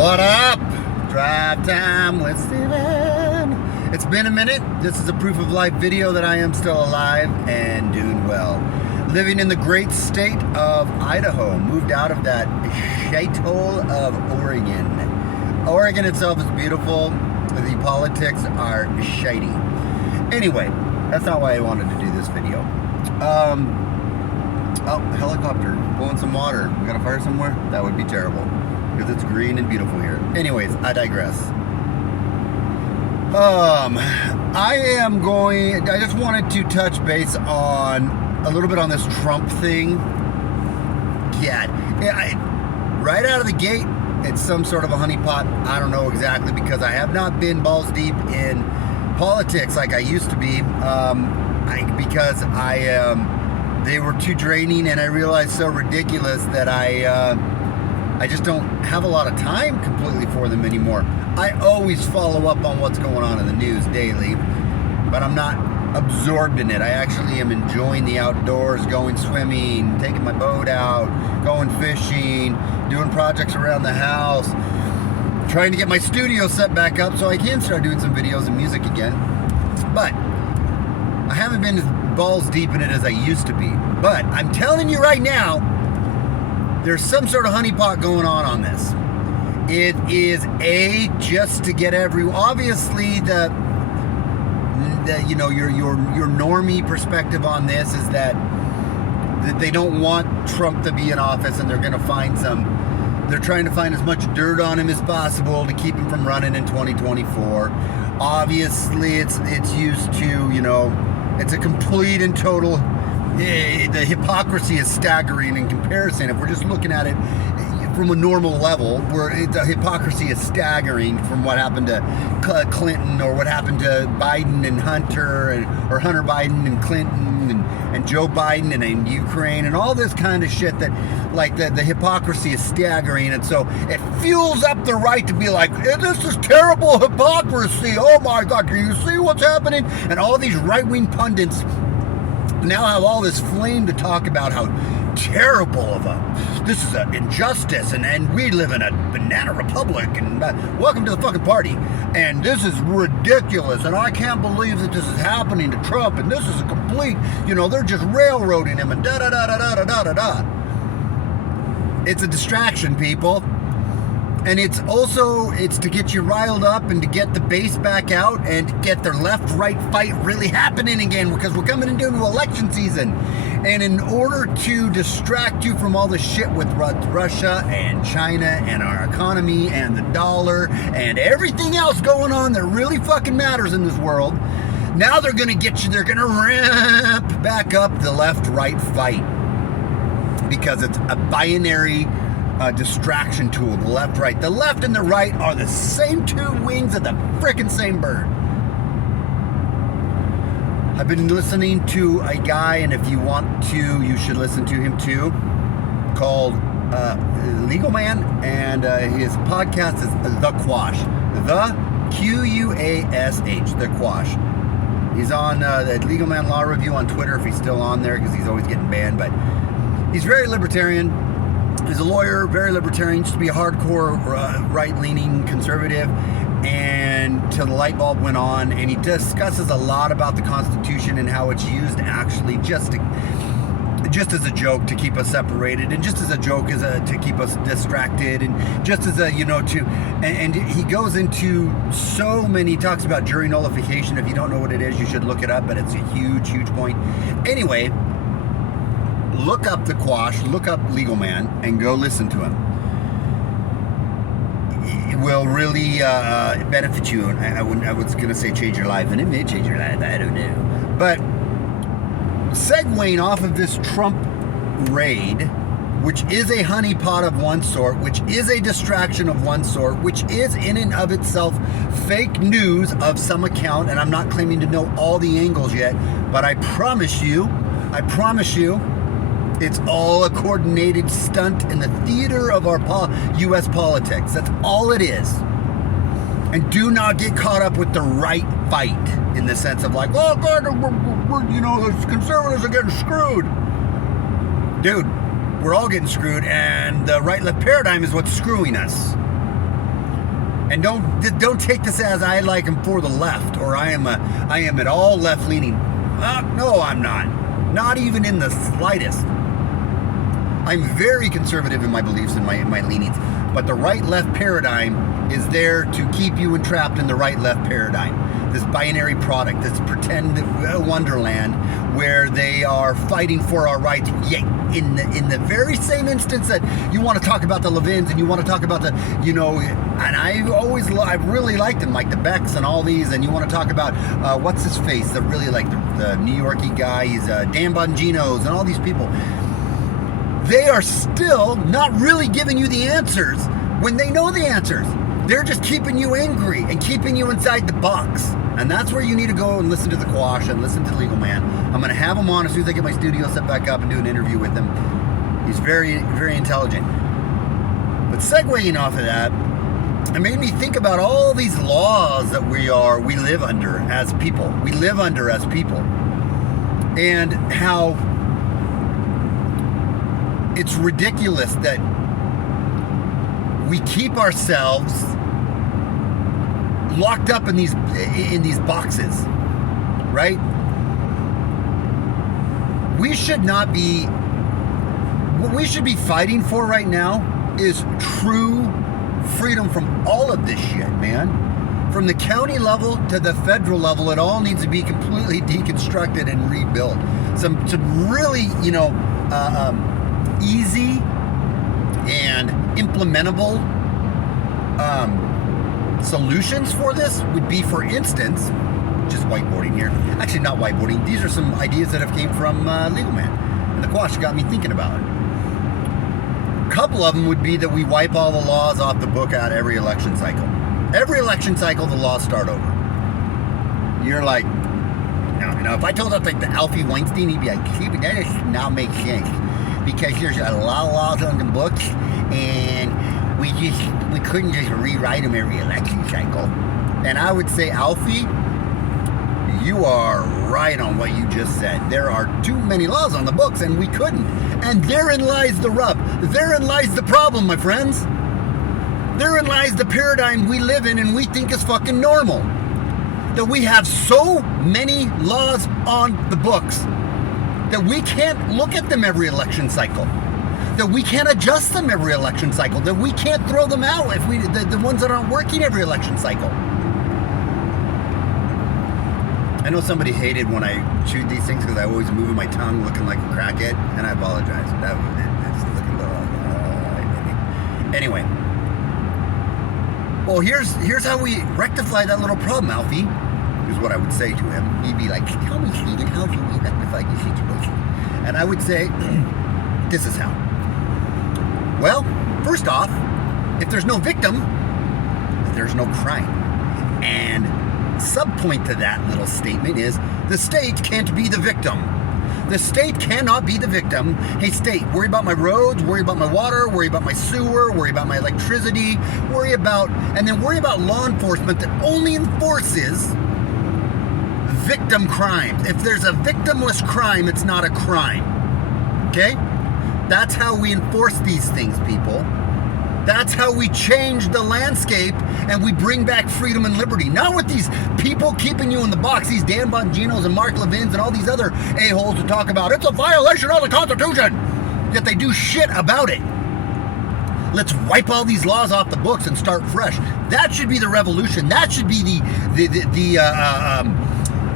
What up? Drive time with Steven. It's been a minute. This is a proof of life video that I am still alive and doing well. Living in the great state of Idaho. Moved out of that shithole of Oregon. Oregon itself is beautiful. The politics are shady. Anyway, that's not why I wanted to do this video. Oh, helicopter blowing some water. We gotta fire somewhere? That would be terrible because it's green and beautiful here. Anyways, I digress. I just wanted to touch base on a little bit on this Trump thing. Right out of the gate, it's some sort of a honeypot. I don't know exactly because I have not been balls deep in politics like I used to be. They were too draining, and I realized so ridiculous that I just don't have a lot of time completely for them anymore. I always follow up on what's going on in the news daily, but I'm not absorbed in it. I actually am enjoying the outdoors, going swimming, taking my boat out, going fishing, doing projects around the house, trying to get my studio set back up so I can start doing some videos and music again. But I haven't been as balls deep in it as I used to be. But I'm telling you right now, there's some sort of honeypot going on this. It is just to get obviously your normie perspective on this is that they don't want Trump to be in office, and they're trying to find as much dirt on him as possible to keep him from running in 2024. Obviously it's used to, it's a complete and total, the hypocrisy is staggering in comparison. If we're just looking at it from a normal level, where the hypocrisy is staggering from what happened to Clinton, or what happened to Biden and Hunter, or Hunter Biden and Clinton, and Joe Biden and Ukraine, and all this kind of shit, that like the hypocrisy is staggering. And so it fuels up the right to be like, this is terrible hypocrisy. Oh my God, do you see what's happening? And all these right-wing pundits now have all this flame to talk about how terrible this is an injustice, and we live in a banana republic, and welcome to the fucking party, and this is ridiculous, and I can't believe that this is happening to Trump, and this is a complete, they're just railroading him, and da-da-da-da-da-da-da-da. It's a distraction, people. And it's to get you riled up and to get the base back out and to get their left-right fight really happening again, because we're coming into election season. And in order to distract you from all the shit with Russia and China and our economy and the dollar and everything else going on that really fucking matters in this world, now they're going to ramp back up the left-right fight, because it's a binary distraction tool. The left, right. The left and the right are the same two wings of the frickin' same bird. I've been listening to a guy, and if you want to, you should listen to him too, called Legal Man, and his podcast is The Quash. The Q-U-A-S-H, The Quash. He's on the Legal Man Law Review on Twitter, if he's still on there, because he's always getting banned, but he's very libertarian. He's a lawyer, very libertarian, used to be a hardcore right-leaning conservative, and till the light bulb went on, and he discusses a lot about the Constitution and how it's used actually just as a joke to keep us separated, and just as a joke to keep us distracted, and just as a, and he goes into so many, talks about jury nullification. If you don't know what it is, you should look it up, but it's a huge, huge point. Anyway, look up The Quash, look up Legal Man, and go listen to him. It will really benefit you. I was going to say change your life, and it may change your life, I don't know. But segueing off of this Trump raid, which is a honeypot of one sort, which is a distraction of one sort, which is in and of itself fake news of some account, and I'm not claiming to know all the angles yet, but I promise you, it's all a coordinated stunt in the theater of our U.S. politics. That's all it is. And do not get caught up with the right fight in the sense of like, oh God, the conservatives are getting screwed. Dude, we're all getting screwed, and the right-left paradigm is what's screwing us. And don't take this as I like him for the left, or I am at all left leaning. No, I'm not. Not even in the slightest. I'm very conservative in my beliefs and my leanings. But the right-left paradigm is there to keep you entrapped in the right-left paradigm. This binary product, this pretend wonderland where they are fighting for our rights. Yet in the very same instance that you want to talk about the Levins and you want to talk about the, and I really liked them, like the Becks and all these, and you want to talk about what's his face, the really like the New Yorkie guy, he's Dan Bongino's and all these people. They are still not really giving you the answers when they know the answers. They're just keeping you angry and keeping you inside the box. And that's where you need to go and listen to the Quash and listen to the Legal Man. I'm going to have him on as soon as I get my studio set back up and do an interview with him. He's very, very intelligent. But segueing off of that, it made me think about all these laws that we live under as people. We live under as people. And how it's ridiculous that we keep ourselves locked up in these boxes, right? We should not be. What we should be fighting for right now is true freedom from all of this shit, man. From the county level to the federal level, it all needs to be completely deconstructed and rebuilt. Some really, easy and implementable solutions for this would be, for instance, just whiteboarding here. Actually, not whiteboarding. These are some ideas that have came from Legal Man. And the Quash got me thinking about it. A couple of them would be that we wipe all the laws off the book at every election cycle. Every election cycle, the laws start over. You're like, if I told that like the Alfie Weinstein, he'd be like, that does not make sense. Because there's a lot of laws on the books, and we couldn't just rewrite them every election cycle. And I would say, Alfie, you are right on what you just said. There are too many laws on the books, and we couldn't. And therein lies the rub. Therein lies the problem, my friends. Therein lies the paradigm we live in and we think is fucking normal. That we have so many laws on the books that we can't look at them every election cycle, that we can't adjust them every election cycle, that we can't throw them out if the ones that aren't working every election cycle. I know somebody hated when I chewed these things because I always moving my tongue looking like a crackhead, and I apologize. It's looking a little anyway. Well, here's how we rectify that little problem, Alfie. Is what I would say to him. He'd be like, tell me, Stephen, how can we rectify this situation? And I would say, this is how. Well, first off, if there's no victim, there's no crime. And subpoint to that little statement is, the state can't be the victim. The state cannot be the victim. Hey, state, worry about my roads, worry about my water, worry about my sewer, worry about my electricity, worry about law enforcement that only enforces victim crimes. If there's a victimless crime, it's not a crime. Okay? That's how we enforce these things, people. That's how we change the landscape and we bring back freedom and liberty. Not with these people keeping you in the box, these Dan Bongino's and Mark Levins and all these other a-holes to talk about it's a violation of the Constitution, yet they do shit about it. Let's wipe all these laws off the books and start fresh. That should be the revolution. That should be the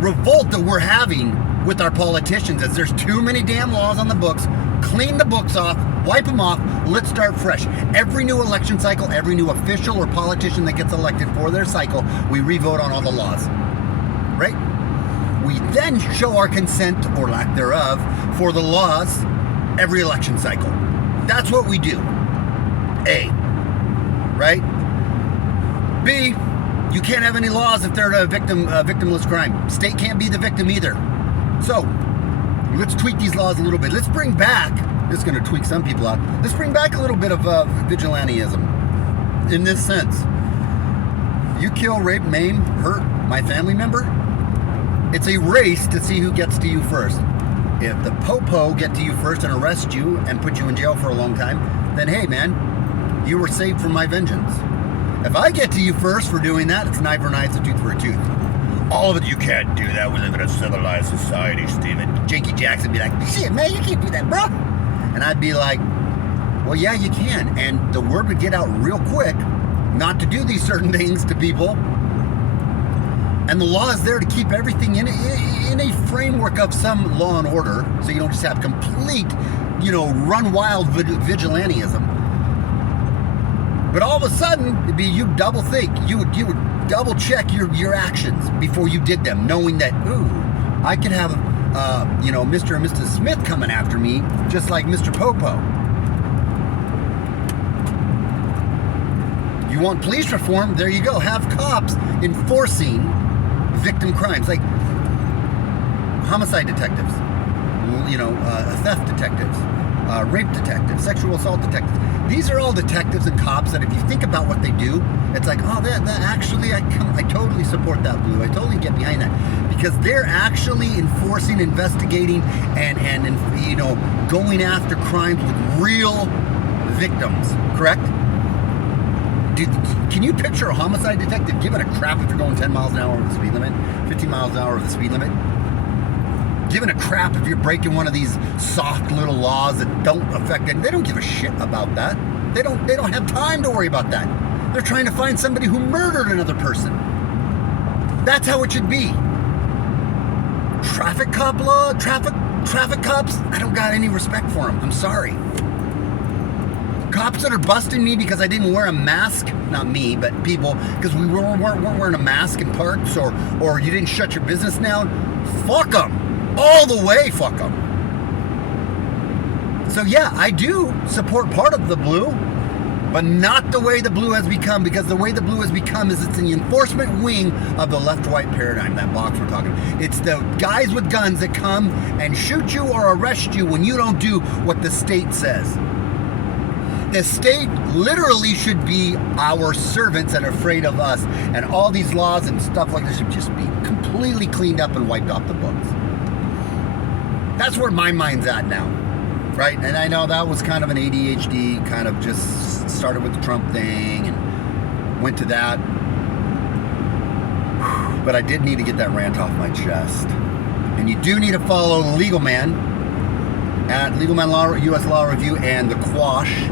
revolt that we're having with our politicians, as there's too many damn laws on the books. Clean the books off, wipe them off, let's start fresh. Every new election cycle, every new official or politician that gets elected for their cycle, we re-vote on all the laws, right? We then show our consent, or lack thereof, for the laws every election cycle. That's what we do. A, right? B, you can't have any laws if they're a victimless crime. State can't be the victim either. So, let's tweak these laws a little bit. Let's bring back, this is going to tweak some people out, let's bring back a little bit of vigilantism in this sense. You kill, rape, maim, hurt my family member, it's a race to see who gets to you first. If the po-po get to you first and arrest you and put you in jail for a long time, then hey man, you were saved from my vengeance. If I get to you first for doing that, it's an eye for an eye, it's a tooth for a tooth. All of it, you can't do that. We live in a civilized society, Steven. Jakey Jackson would be like, shit, man, you can't do that, bro. And I'd be like, well, yeah, you can. And the word would get out real quick not to do these certain things to people. And the law is there to keep everything in a framework of some law and order, so you don't just have complete, run wild vigilantism. But all of a sudden, it'd be you double think. You would double check your actions before you did them, knowing that, ooh, I could have, Mr. and Mrs. Smith coming after me, just like Mr. Popo. You want police reform? There you go. Have cops enforcing victim crimes, like homicide detectives, theft detectives, rape detectives, sexual assault detectives. These are all detectives and cops that if you think about what they do, it's like, oh, that actually, I totally support that, Blue. I totally get behind that. Because they're actually enforcing, investigating, and going after crimes with real victims, correct? Dude, can you picture a homicide detective giving a crap if you're going 10 miles an hour over the speed limit, 15 miles an hour over the speed limit? Giving a crap if you're breaking one of these soft little laws that don't affect it. They don't give a shit about that. They don't have time to worry about that. They're trying to find somebody who murdered another person. That's how it should be. Traffic cop law, traffic cops, I don't got any respect for them. I'm sorry. Cops that are busting me because I didn't wear a mask, not me, but people, because we weren't wearing a mask in parks, or you didn't shut your business down, fuck them. All the way, fuck them. So yeah, I do support part of the blue, but not the way the blue has become, because the way the blue has become is it's in the enforcement wing of the left-right paradigm, that box we're talking about. It's the guys with guns that come and shoot you or arrest you when you don't do what the state says. The state literally should be our servants and afraid of us, and all these laws and stuff like this should just be completely cleaned up and wiped off the books. That's where my mind's at now, right? And I know that was kind of an ADHD, kind of just started with the Trump thing and went to that. But I did need to get that rant off my chest. And you do need to follow Legal Man at Legal Man Law, US Law Review, and The Quash,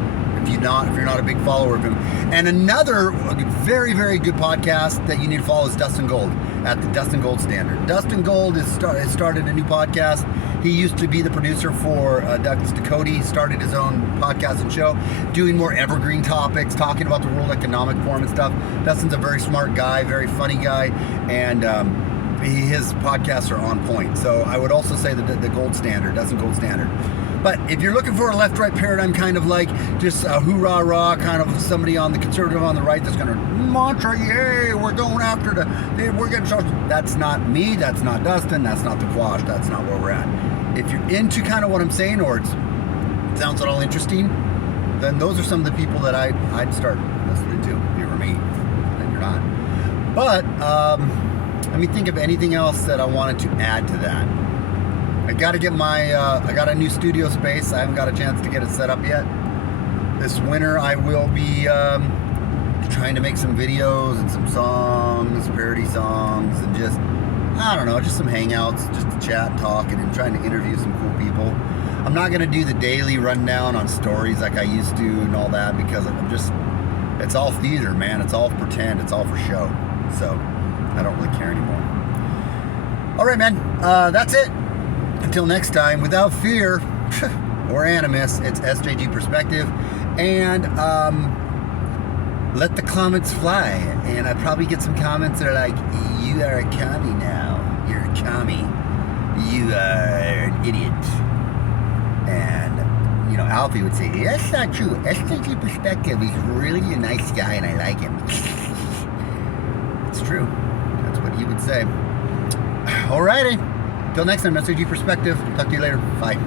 if you're not a big follower of him. And another very, very good podcast that you need to follow is Dustin Gold at the Dustin Gold Standard. Dustin Gold has started a new podcast. He used to be the producer for Douglas Ducote. He started his own podcast and show, doing more evergreen topics, talking about the World Economic Forum and stuff. Dustin's a very smart guy, very funny guy, and his podcasts are on point. So I would also say the Gold Standard, Dustin Gold Standard. But if you're looking for a left-right paradigm, kind of like just a hoorah-rah, kind of somebody on the conservative on the right that's going to mantra, yay, we're going after we're getting charged. That's not me, that's not Dustin, that's not the Quash, that's not where we're at. If you're into kind of what I'm saying, or it sounds at all interesting, then those are some of the people that I'd start listening to. If you were me, then you're not. But let me think of anything else that I wanted to add to that. I got to get I got a new studio space. I haven't got a chance to get it set up yet. This winter I will be trying to make some videos and some songs, parody songs, and just, I don't know, just some hangouts, just to chat and talk, and trying to interview some cool people. I'm not going to do the daily rundown on stories like I used to and all that, because it's all theater, man. It's all pretend. It's all for show. So I don't really care anymore. All right, man. That's it. Until next time, without fear or animus, it's SJG Perspective, and let the comments fly. And I probably get some comments that are like, you are a commie now. You're a commie. You are an idiot. And, Alfie would say, that's not true. SJG Perspective, he's really a nice guy and I like him. It's true. That's what he would say. Alrighty. Till next time, SJG Perspective. Talk to you later. Bye.